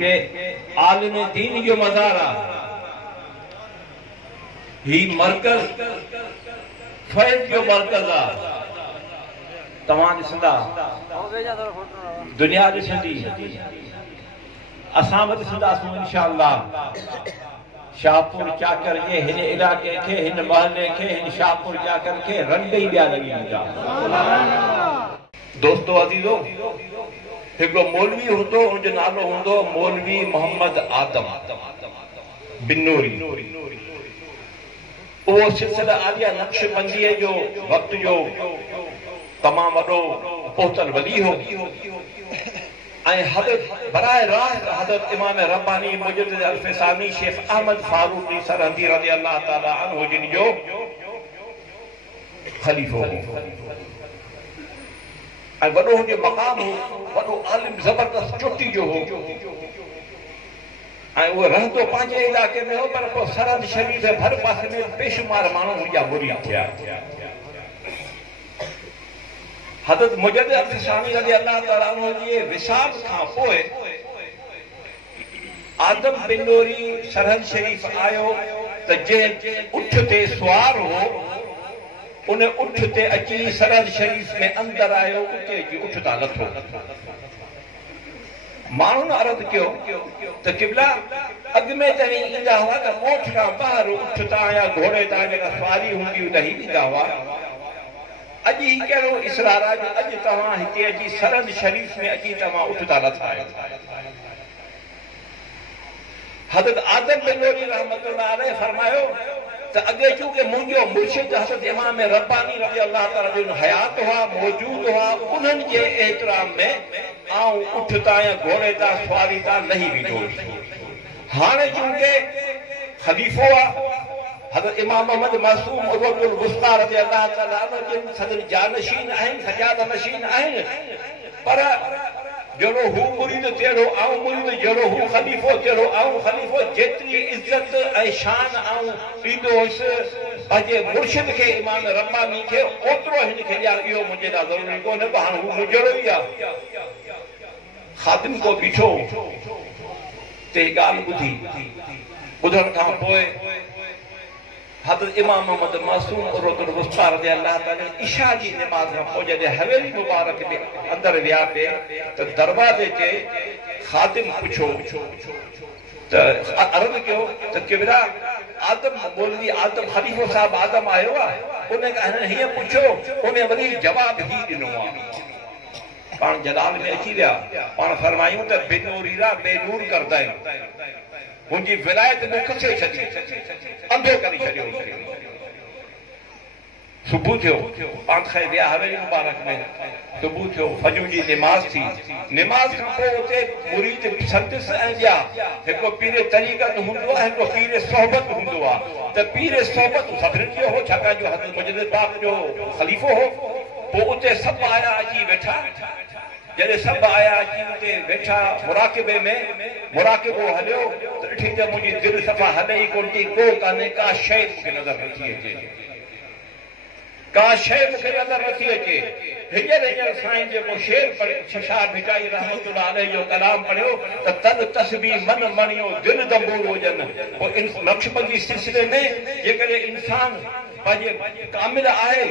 के आलिम दीन जो मज़ारा ही मरकज़ फैज़ जो मरकज़ आ तव्हां ॾिसंदा दुनिया ॾिसंदी असां बि ॾिसंदासीं इंशाअल्लाह शाहपुर चाकर जे हिन इलाइक़े खे हिन महले खे हिन शाहपुर चाकर खे रंग ई ॿिया लॻी वेंदा। दोस्तो अज़ीज़ो हिकिड़ो मौलवी हूंदो हुनजो नालो हूंदो मौलवी मोहम्मद आदम बिन्नूरी। उहो सिलसिला आलिया नक्शबंदीअ जो वक़्त जो तमामु वॾो पोतल वली हो ऐं हज़रत बराए रास्त हज़रत इमाम रब्बानी मुजद्दिद अल-फ़िसानी शेख अहमद फारूक़ी सरहदी रज़ी अल्लाह ताला अन्हु जिन जो ख़लीफ़ो हो ऐं वॾो हुनजो मक़ाम हो, वॾो आलिम ज़बरदस्त चोटी जो हो ऐं उहो रहंदो पंहिंजे इलाइक़े में हो पर पोइ सरहद शरीफ़ जे भर पासे में बेशुमार माण्हू हुनजा मुरीद थिया। हज़रत मुजद्दिद अल-फ़िसानी रज़ी अल्लाह ताला अन्हु जी विसाल खां पोइ आदम बिन्नूरी सरहद शरीफ़ आयो त जंहिं उठ ते सुवार हो उन उठ ते अची सरहद शरीफ़ में अंदर आयो उते जी उठ तां लथो। माण्हुनि अर्ज़ु कयो त क़िबला अॻु में त ईंदा हुआ त मोठ खां ॿाहिरि उठ तां या घोड़े तां जेका सवारी हूंदी हुई त ही ईंदा हुआ। अॼु ही कहिड़ो इसरार आहे जो अॼु तव्हां हिते अची सरहद शरीफ़ में अची तव्हां उठ तां लथा आहियो। हज़रत आदम बिन्नूरी रहमतुल्लाह अलैह फरमायो त अॻे चूंकि मुंहिंजो मुर्शिद हज़रत इमाम रब्बानी रज़ी अल्लाह ताला जो हयात हुआ मौजूद हुआ उन्हनि जे एहतराम में आऊं उठ तां या घोड़े तां सवारी तां लही वेंदो। हाणे चूंकि ख़लीफ़ो आहे हज़रत इमाम मोहम्मद मासूम उर्वतुल वुस्ता रज़ी अल्लाह ताला जिन सदर जानशीन आहिनि सजाद नशीन आहिनि पर जहिड़ो हू मुरीद तहिड़ो आऊं मुरीद जहिड़ो हू ख़लीफ़ो तहिड़ो आऊं ख़लीफ़ो जेतिरी इज़त ऐं शान आऊं ॾींदो हुयुसि पंहिंजे मुर्शिद खे इमाम रब्बानी खे ओतिरो हिन खे ॾियां इहो मुंहिंजे लाइ ज़रूरी कोन्हे पर हाणे हू मुंहिंजो ई आहे। ख़ातिम को बीठो ते ॻाल्हि ॿुधी ॿुधण खां पोइ हज़रत इमाम मोहम्मद मासूम उर्वतुल वुस्ता रज़ी अल्लाह ताला इशा जी नमाज़ खां पोइ जॾहिं हवेली मुबारक में अंदरि विया पिए त दरवाज़े ते ख़ातिम पुछो त अर्ज़ु कयो त क़िबला आदम मौलवी आदम ख़लीफ़ो साहब आदम आयो आहे उन खां हीअं पुछो उन वरी जवाब ही ॾिनो आहे। पाण जलाल में अची विया पाण फरमायूं त बिनूरी रा बेनूर करदा आहिनि मुंहिंजी विलायत में खसे छॾी अंधो करे छॾियो। सुबुह थियो पाण खे विया हवेली मुबारक में सुबुह थियो फजर जी निमाज़ थी निमाज़ खां पोइ उते मुरीद संदसि ऐं ॿिया हिकिड़ो पीरे तरीक़त हूंदो आहे हिकिड़ो पीरे सोहबत हूंदो आहे त पीरे सोहबत सभिनीनि जो हो छाकाणि जो हज़रत मुजद्दिद पाक जो ख़लीफ़ो हो। पोइ उते सभु आया अची वेठा जॾहिं सभु आया अची उते वेठा मुराकिबे में मुराकिबो हलियो त ॾिठी त मुंहिंजी दिलि सफ़ा हले ई कोन थी को कान्हे का शइ मूंखे नज़र नथी अचे का शइ मूंखे नज़र नथी अचे। हींअर साईं जेको शेर शाह भिटाई रहमतुल्लाह अलैह जो कलाम पढ़ियो त तन तस्बीह मन मणियो दिलि दंबूर हुजनि। पोइ नक्शबंदी सिलसिले में जेकॾहिं इंसान पंहिंजे कामिल आहे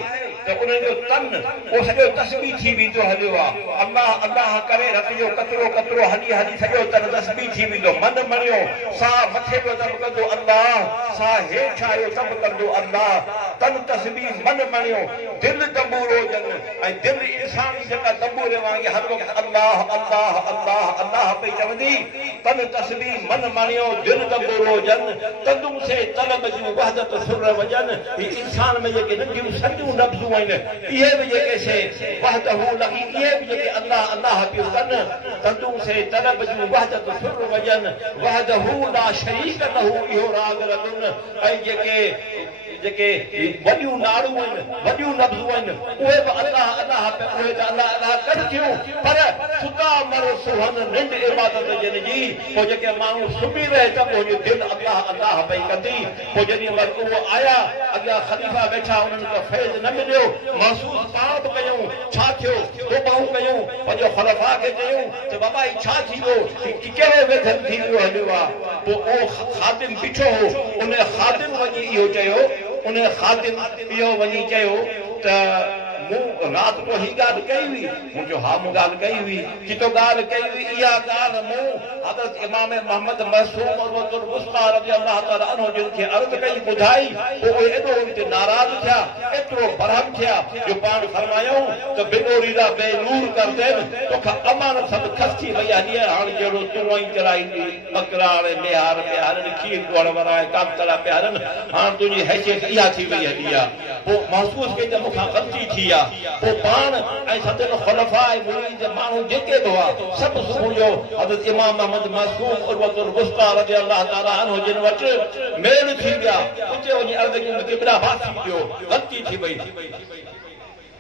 त उनजो तन उहो सॼो तस्बीह थी वेंदो हलियो आहे। अल्लाह अल्लाह करे रत जो कतरो कतरो हली हली सॼो तन तस्बीह थी वेंदो। मन मणियो साह मथे पियो दम कंदो अल्लाह साह हेठि आयो दम कंदो अल्लाह तन तस्बीह मन मणियो दिलि दंबूरो हुजनि ऐं दिलि इंसान जेका दंबूरे वांगुरु हर वक़्तु अल्लाह अल्लाह अल्लाह अल्लाह पई चवंदी तन तस्बीह मन मणियो दिलि दंबूरो हुजनि तंदूं से तलब जूं वहदत सुर वजनि। इंसान में जेके नंढियूं सॼियूं नब्ज़ूं आहिनि इहे बि जेके से वहदहू लॻी इहे बि जेके अल्लाह अल्लाह पियूं कनि तंदूं से तलब जूं वहदत सुर वजनि वहदहू ला शरीक लहू इहो राग रगुन ऐं जेके जेके वॾियूं नाड़ूं आहिनि वॾियूं नब्ज़ूं आहिनि उहे बि अलाह अलाह पे उहे त अलाह अलाह कनि थियूं पर सुता मर सुहन निंड इबादत जन जी पोइ जेके माण्हू सुम्ही रहे त पोइ दिलि अलाह अलाह पई कंदी पोइ जॾहिं वरी उहो आया अॻियां ख़लीफ़ा वेठा उन्हनि खे फैज़ न मिलियो महसूस पाण बि कयूं छा थियो तोबाऊं कयूं पंहिंजो ख़लफ़ा खे चयूं त बाबा ही छा थी वियो कहिड़ो वेधन थी वियो हलियो आहे पोइ उहो ख़ातिम बीठो हो उन ख़ातिम वञी इहो चयो उन ख़ातिम इहो वञी चयो त मूं राति को ही ॻाल्हि कई हुई मूं चयो हा मूं ॻाल्हि कई हुई किथो ॻाल्हि कई हुई इहा ॻाल्हि मूं हज़रत इमाम मोहम्मद मसूम उर्वतुल वुस्ता रज़ी अल्लाह ताला अन्हु जिन खे अर्ज़ कई ॿुधाई पोइ उहे एॾो उनते नाराज़ थिया एतिरो बरहम थिया जो पाण फरमायूं त बेनूरीदा बेनूर कर देन तोखां अमानत सभु खसी वई हली हाणे जहिड़ो तूं आई चराईंदी बकराड़ मेहार पियारनि खीर ॾुअण वारा कामतला पियारनि हाणे तुंहिंजी हैसियत इहा थी वई हली आहे पोइ महसूस कई त मूंखां ग़लती थी पोइ पाण ऐं सदन ख़ुलफ़ा मुरीद माण्हू जेके बि हुआ सभु सुबुह जो हज़रत इमाम मोहम्मद मासूम उर्वतुल वुस्ता रज़ी अल्लाह ताला अन्हु जिन वटि मेल थी विया उते वञी अर्ज़ कई क़िबला फासी थियो ग़लती थी वई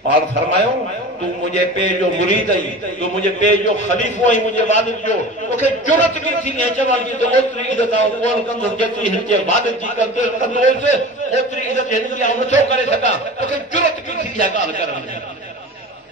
पाण फरमायूं तूं मुंहिंजे पीउ जो मुरीद आई तूं मुंहिंजे पीउ जो ख़लीफ़ो आई मुंहिंजे वालिद जो तोखे जुरत बि थी न चवण जी त ओतिरी इज़त आउं कोन कंदुसि जेतिरी हिन जे वालिद जी कंदो हुयुसि ओतिरी इज़त हिन जी आउं नथो करे सघां तोखे जुरत बि थी इहा ॻाल्हि करण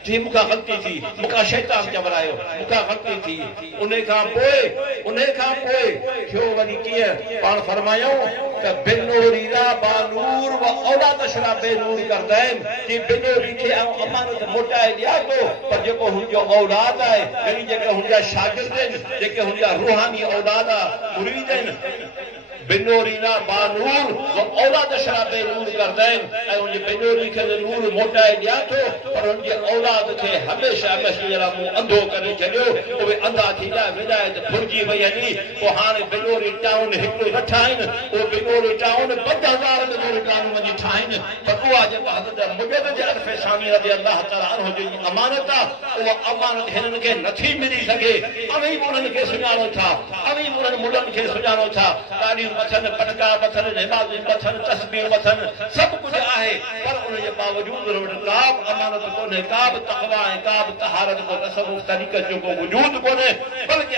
जी मूंखां ग़लती थी मूंखां शैतान चवरायो मूंखां ग़लती थी उन खां पोइ थियो वरी कीअं पाण फरमायूं त बेनूरीदा बानूर व औलाद शरा बेनूर करदा आहिनि कि बेनूरी खे अमानत मोटाए ॾियां थो पर जेको हुनजो औलाद आहे यानी जेके हुनजा शागिर्द आहिनि जेके हुनजा रूहानी औलाद आहे मुरीद आहिनि बेनूरीदा बानूर व औलाद शरा बेनूर करदा आहिनि ऐं उन बेनूरी खे नूर मोटाए ॾियां थो पर उनजे औलाद खे हमेशह मशीरा मूं अंधो करे छॾियो उहे अंधा थी विया विलायत भुलिजी वई हली पोइ हाणे बेनूरी टाउन हिकिड़ो न ठाहिनि उहो बेनूरी टाउन 5000 बेनूरी टाउन वञी ठाहिनि पर उहा जेका हज़रत मुजद्दिद अरफ़े सानी रज़ी अल्लाह ताला अन्हु जी अमानत आहे उहा अमानत हिननि खे नथी मिली सघे अवी बि उन्हनि खे सुञाणो था अवी बि उन्हनि मुल्हनि खे सुञाणो था ॾाढियूं मथनि पटका मथनि निमाज़ूं मथनि तस्बीह मथनि सभु कुझु आहे पर उनजे बावजूदि उन वटि का बि अमानत कोन्हे का बि तक़वा ऐं का बि तहारत को तसव्वुफ़ तरीक़े जो को वजूद कोन्हे बल्कि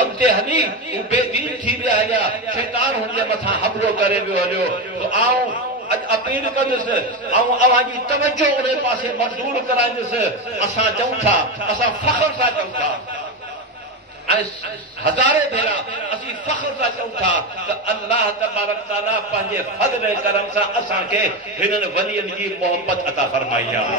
अॻिते हली बेदीन थी विया या शैतान हुनजे मथां हमलो करे वियो हलियो आऊं अपील कंदुसि ऐं अव्हांजी तवजो उन पासे मज़दूर कराईंदुसि असां चऊं था असां फ़ख्र सां चऊं था हज़ारे भेरा असीं फ़ख्र सां चऊं था त अल्लाह तबारक ताला पंहिंजे फज़ल ऐं करम सां असांखे हिननि वलियनि जी मोहबत अता फरमाई आहे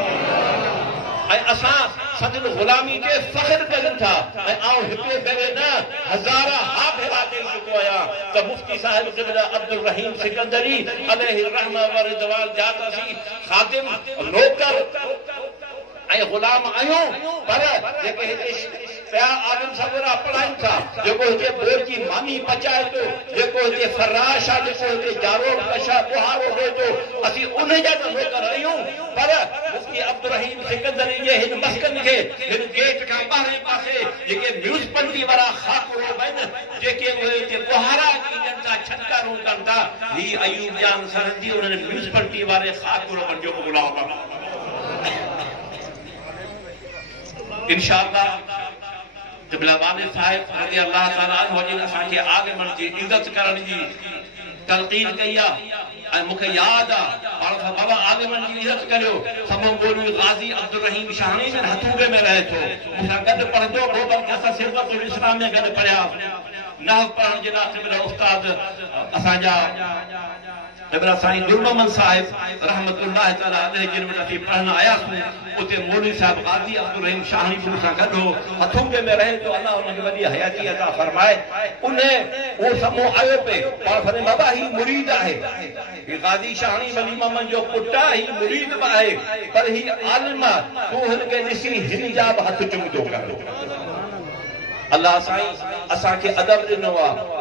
ऐं असां सदन ग़ुलामी खे फ़ख्र कयूं था ऐं आउं हिकिड़े भेरे न हज़ारा हा भेरा ॾेई चुको आहियां त मुफ़्ती साहिब क़िबला अब्दुल रहीम सिकंदरी अलैहि रहमह व रिज़वान जातसी ख़ादिम नौकर ऐं ग़ुलाम आहियूं पर जेके हिते पिया आलिम सवरा पढ़ाइनि था जेको हिते बोर जी मानी पचाए थो जेको हिते फराश आहे जेको हिते जारो कशा बुहारो थिए थो असीं उन जा त नौकर आहियूं पर मुफ़्ती अब्दुल रहीम सिकंदरी जे हिन मस्कन खे हिन गेट खां ॿाहिरि पासे जेके म्यूनिसिपलिटी वारा ख़ाकरो आहिनि जेके उहे हिते बुहारा ॾींहनि था छटकारूं कनि था ही अयूब जान सरहदी उन्हनि म्यूनिसिपलिटी वारे ख़ाकरो जो गुलाम इंशाअल्लाह क़िबला वालिद साहिब रज़ी अल्लाह ताला अन्हु जिन असांखे आलिमन जी इज़त करण जी तलक़ीन कई आहे ऐं मूंखे यादि आहे पाण खां बाबा आलिमन जी इज़त करियो समूह मौलवी ग़ाज़ी अब्दुल रहीम शाहनी में हथूगे में रहे थो मूंसां गॾु पढ़ंदो हो बल्कि असां सिरतुल इस्लाम में गॾु पढ़िया नहव पढ़ण जे लाइ क़िबला उस्ताद असांजा क़िबला साईं दुर्ममन साहिब रहमतुल्लाह ताला अलैहि जिन वटि असीं पढ़ण आयासीं उते मौलवी साहिब ग़ाज़ी अब्दुल रहीम शाहनी सां गॾु हो हथूगे में रहे तो अल्लाह उनखे वॾी हयाती अता फरमाए उहो समूह आयो पे पाण फरमाए बाबा ही मुरीद आहे ही ग़ाज़ी शाहनी वली मोहम्मद जो पुटु आहे ही मुरीद बि आहे पर ही आलिम आहे तूं हिनखे ॾिसी हिन जा बि हथ चुमंदो कर अल्लाह साईं असांखे अदब ॾिनो आहे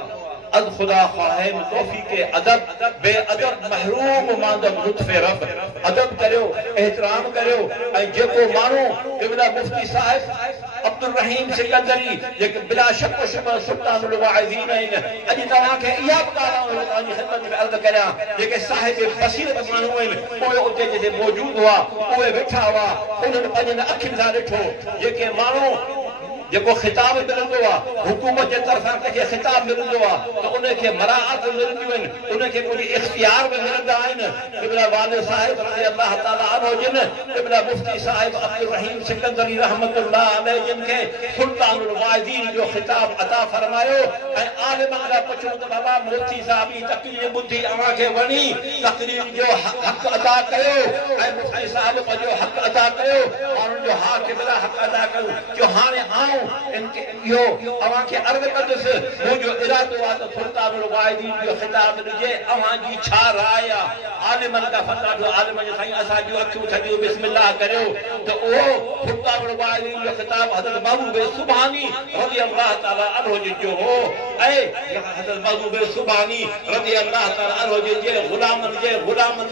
अद खुदा ख्वाहिम तौफीक अदब बेअदब महरूम मांदम लुत्फ़ रब अदब करियो एहतराम करियो ऐं जेको माण्हू क़िबला मुफ्ती साहिब अब्दुल रहीम सिकंदरी जेके बिला शक व शुबह सुल्तानुल वाइज़ीन आहिनि अॼु तव्हांखे इहा बि ॻाल्हि तव्हांजी ख़िदमत में अर्ज़ु करियां जेके साहिब बसीरत माण्हू आहिनि उहे उते जिते मौजूद हुआ उहे वेठा हुआ उन्हनि पंहिंजनि अखियुनि सां ॾिठो जेके माण्हू जेको ख़िताब मिलंदो आहे हुकूमत जे तरफ़ां कंहिंखे ख़िताब मिलंदो आहे त उनखे मराहत मिलंदियूं आहिनि उनखे कुझु इख़्तियार बि मिलंदा आहिनि क़िबला वालिद साहिब रज़ी अल्लाह ताला अन्हु जिन क़िबला मुफ्ती साहिब अब्दुल रहीम सिकंदरी रहमतुल्लाह अलैह जिन खे सुल्तानुल वाइज़ीन जो ख़िताब अता फरमायो ऐं आलिम खां पुछो त बाबा मोती साहिब जी तक़रीर ॿुधी अव्हांखे वणी तक़रीर जो हक़ अदा कयो ऐं मुफ्ती साहिब पंहिंजो हक़ अदा कयो माण्हुनि जो हा क़िबला हक़ अदा कयो जो हाणे आऊं इहो अव्हांखे अर्ज़ु कंदुसि मुंहिंजो इरादो आहे त सुल्तानुल वाइज़ीन जो ख़िताब ॾिजे अव्हांजी छा राय आहे आलिमनि खां फतवा जो आलिम जो साईं असां जूं अखियूं थधियूं बिस्मिल्लाह करियो त उहो सुल्तानुल वाइज़ीन जो ख़िताब हज़रत महबूब सुभानी रज़ी अल्लाह ताला अन्हु जो हो ऐं हज़रत महबूब सुभानी रज़ी अल्लाह ताला अन्हु जे ग़ुलामनि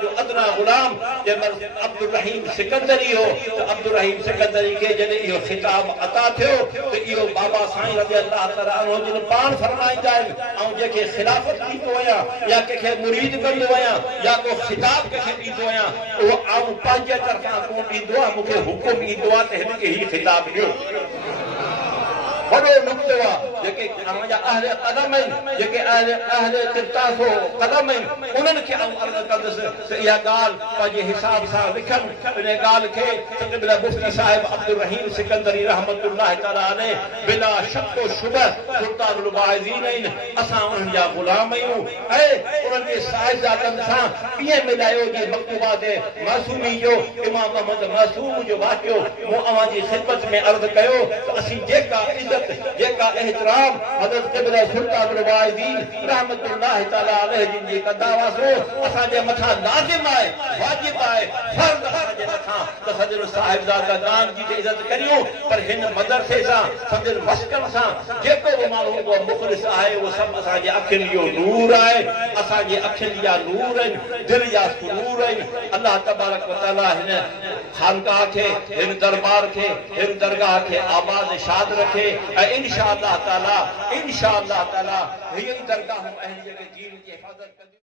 जो अदना ग़ुलाम जंहिं अब्दुल रहीम सिकंदरी हो त अब्दुल रहीम सिकंदरी खे जॾहिं इहो ख़िताब अता थियो त इहो बाबा साईं रज़ी अल्लाह ताला अन्हु जिन पाण फरमाईंदा आहिनि ऐं जेके ख़िलाफ़त ॾींदो आहियां या कंहिंखे मुरीद कंदो आहियां या को ख़िताब कंहिंखे ॾींदो आहियां उहो आऊं पंहिंजे तरफ़ां कोन ॾींदो आहे मूंखे हुकुम ईंदो आहे त हिनखे हीउ ख़िताब ॾियो वॾो नुक़्तो आहे जेके अव्हांजा अहले क़दम आहिनि जेके अहले किरतास क़दम आहिनि उन्हनि खे आऊं अर्ज़ु कंदुसि त इहा ॻाल्हि पंहिंजे हिसाब सां लिखनि इन ॻाल्हि खे क़िबला मुफ्ती साहिब अब्दुल रहीम सिकंदरी रहमतुल्लाह ताला अलैह बिला शक व शुबह सुल्तानुल वाइज़ीन आहिनि असां उन्हनि जा ग़ुलाम आहियूं ऐं उन्हनि जे साहिबजादनि सां कीअं मिलायो जी मकतूबात मासूमी जो इमाम मोहम्मद मासूम जो वाक़ियो मूं अव्हांजी ख़िदमत में अर्ज़ु कयो त असीं जेका जेका एहतराम हज़रत क़िबला सुल्तानुल वाइज़ीन रहमतुल्लाह ताला अलैह जिन जी कंदा हुआसीं असांजे मथां लाज़िम आहे वाजिब आहे फर्ज़ असांजे मथां त सॼो साहिबजादान जी इज़त करियूं पर हिन मदरसे सां सॼनि मस्कन सां जेको बि माण्हू उहो मुख़लिस आहे उहो सभु असांजे अखियुनि जो नूर आहे असांजे अखियुनि जा नूर आहिनि दिलि जा सुरूर आहिनि अल्लाह तबारक व तआला हिन खानकाह खे हिन दरबार खे हिन दरगाह खे आबाद शाद रखे ऐं इंशाअल्लाह ताला हीअ दरगाह अहलियत दीन जी हिफ़ाज़त कंदी